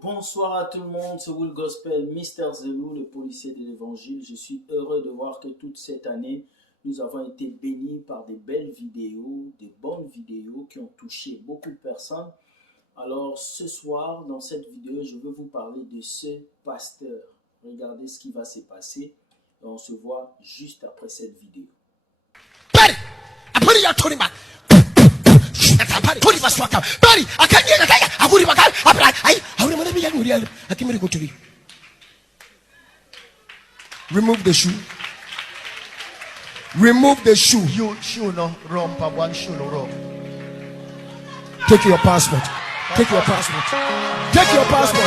Bonsoir à tout le monde, c'est Will Gospel, Mister Zelou, le policier de l'évangile. Je suis heureux de voir que toute cette année, nous avons été bénis par des belles vidéos, des bonnes vidéos qui ont touché beaucoup de personnes. Alors ce soir, dans cette vidéo, je veux vous parler de ce pasteur. Regardez ce qui va se passer et on se voit juste après cette vidéo. Remove the shoe. Remove the shoe. You shoe no wrong, pa one shoe no wrong. Take your passport. Take your passport. Take your passport.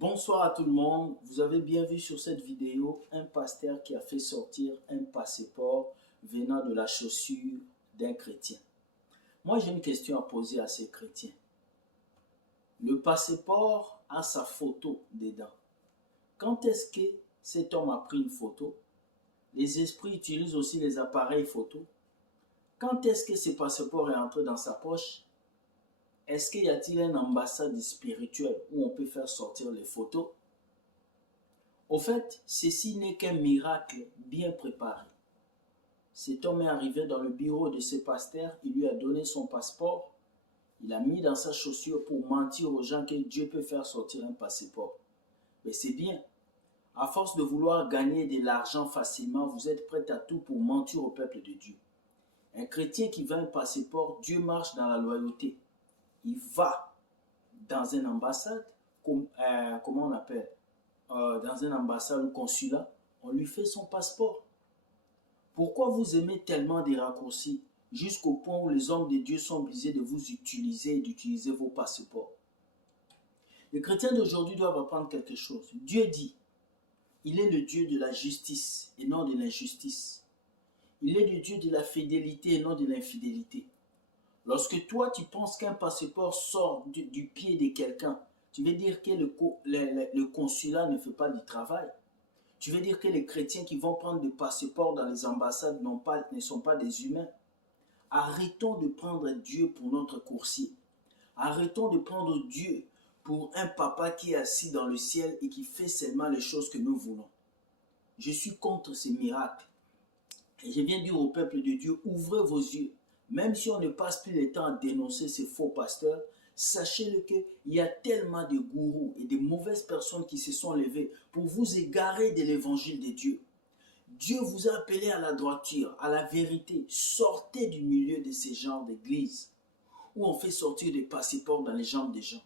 Bonsoir à tout le monde, vous avez bien vu sur cette vidéo un pasteur qui a fait sortir un passeport venant de la chaussure d'un chrétien. Moi j'ai une question à poser à ces chrétiens. Le passeport a sa photo dedans. Quand est-ce que cet homme a pris une photo? Les esprits utilisent aussi les appareils photo. Quand est-ce que ce passeport est entré dans sa poche? Est-ce qu'il y a-t-il une ambassade spirituelle où on peut faire sortir les photos? Au fait, ceci n'est qu'un miracle bien préparé. Cet homme est arrivé dans le bureau de ce pasteur, il lui a donné son passeport, il a mis dans sa chaussure pour mentir aux gens que Dieu peut faire sortir un passeport. Mais c'est bien. À force de vouloir gagner de l'argent facilement, vous êtes prêt à tout pour mentir au peuple de Dieu. Un chrétien qui veut un passeport, Dieu marche dans la loyauté. Il va dans une ambassade, comment on appelle, dans une ambassade ou consulat, on lui fait son passeport. Pourquoi vous aimez tellement des raccourcis jusqu'au point où les hommes de Dieu sont obligés de vous utiliser et d'utiliser vos passeports? Les chrétiens d'aujourd'hui doivent apprendre quelque chose. Dieu dit, il est le Dieu de la justice et non de l'injustice. Il est le Dieu de la fidélité et non de l'infidélité. Lorsque toi, tu penses qu'un passeport sort du pied de quelqu'un, tu veux dire que le consulat ne fait pas du travail. Tu veux dire que les chrétiens qui vont prendre des passeports dans les ambassades ne sont pas des humains. Arrêtons de prendre Dieu pour notre coursier. Arrêtons de prendre Dieu pour un papa qui est assis dans le ciel et qui fait seulement les choses que nous voulons. Je suis contre ces miracles. Et je viens dire au peuple de Dieu, ouvrez vos yeux. Même si on ne passe plus le temps à dénoncer ces faux pasteurs, sachez-le qu'il y a tellement de gourous et de mauvaises personnes qui se sont levées pour vous égarer de l'évangile de Dieu. Dieu vous a appelé à la droiture, à la vérité. Sortez du milieu de ces genres d'église où on fait sortir des passeports dans les jambes des gens,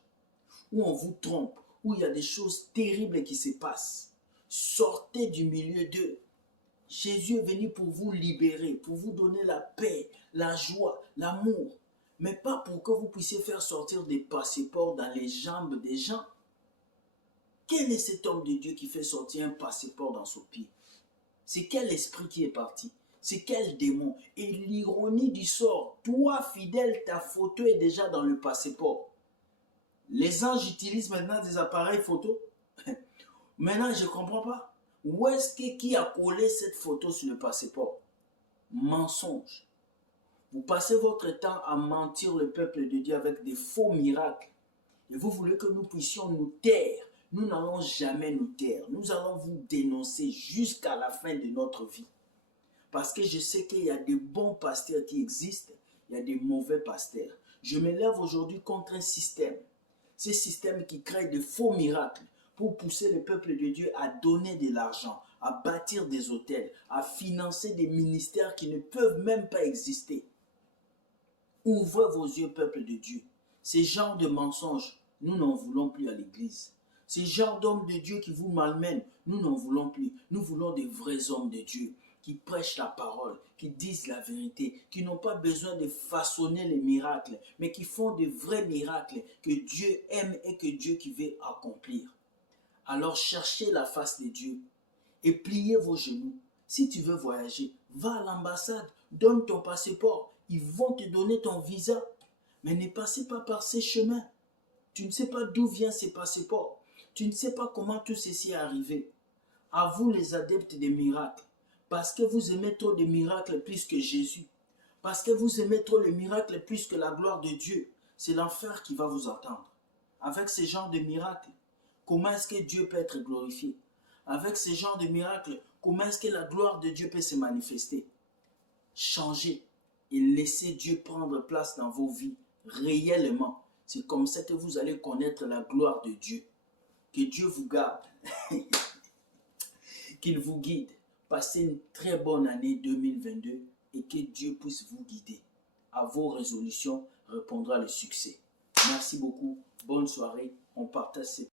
où on vous trompe, où il y a des choses terribles qui se passent. Sortez du milieu d'eux. Jésus est venu pour vous libérer, pour vous donner la paix, la joie, l'amour. Mais pas pour que vous puissiez faire sortir des passeports dans les jambes des gens. Quel est cet homme de Dieu qui fait sortir un passeport dans son pied? C'est quel esprit qui est parti? C'est quel démon? Et l'ironie du sort, toi fidèle, ta photo est déjà dans le passeport. Les anges utilisent maintenant des appareils photo. Maintenant, je ne comprends pas. Où est-ce qui a collé cette photo sur le passeport? Mensonge. Vous passez votre temps à mentir le peuple de Dieu avec des faux miracles. Et vous voulez que nous puissions nous taire. Nous n'allons jamais nous taire. Nous allons vous dénoncer jusqu'à la fin de notre vie. Parce que je sais qu'il y a des bons pasteurs qui existent. Il y a des mauvais pasteurs. Je me lève aujourd'hui contre un système. Ce système qui crée de faux miracles pour pousser le peuple de Dieu à donner de l'argent, à bâtir des hôtels, à financer des ministères qui ne peuvent même pas exister. Ouvrez vos yeux, peuple de Dieu. Ces genres de mensonges, nous n'en voulons plus à l'église. Ces genres d'hommes de Dieu qui vous malmènent, nous n'en voulons plus. Nous voulons des vrais hommes de Dieu qui prêchent la parole, qui disent la vérité, qui n'ont pas besoin de façonner les miracles, mais qui font de vrais miracles que Dieu aime et que Dieu qui veut accomplir. Alors cherchez la face de Dieu et pliez vos genoux. Si tu veux voyager, va à l'ambassade, donne ton passeport. Ils vont te donner ton visa. Mais ne passez pas par ces chemins. Tu ne sais pas d'où viennent ces passeports. Tu ne sais pas comment tout ceci est arrivé. À vous les adeptes des miracles, parce que vous aimez trop des miracles plus que Jésus, parce que vous aimez trop les miracles plus que la gloire de Dieu, c'est l'enfer qui va vous attendre. Avec ce genre de miracles, comment est-ce que Dieu peut être glorifié? Avec ce genre de miracles, comment est-ce que la gloire de Dieu peut se manifester? Changez et laissez Dieu prendre place dans vos vies réellement. C'est comme ça que vous allez connaître la gloire de Dieu. Que Dieu vous garde, qu'il vous guide. Passez une très bonne année 2022 et que Dieu puisse vous guider. À vos résolutions répondra le succès. Merci beaucoup. Bonne soirée. On partage ces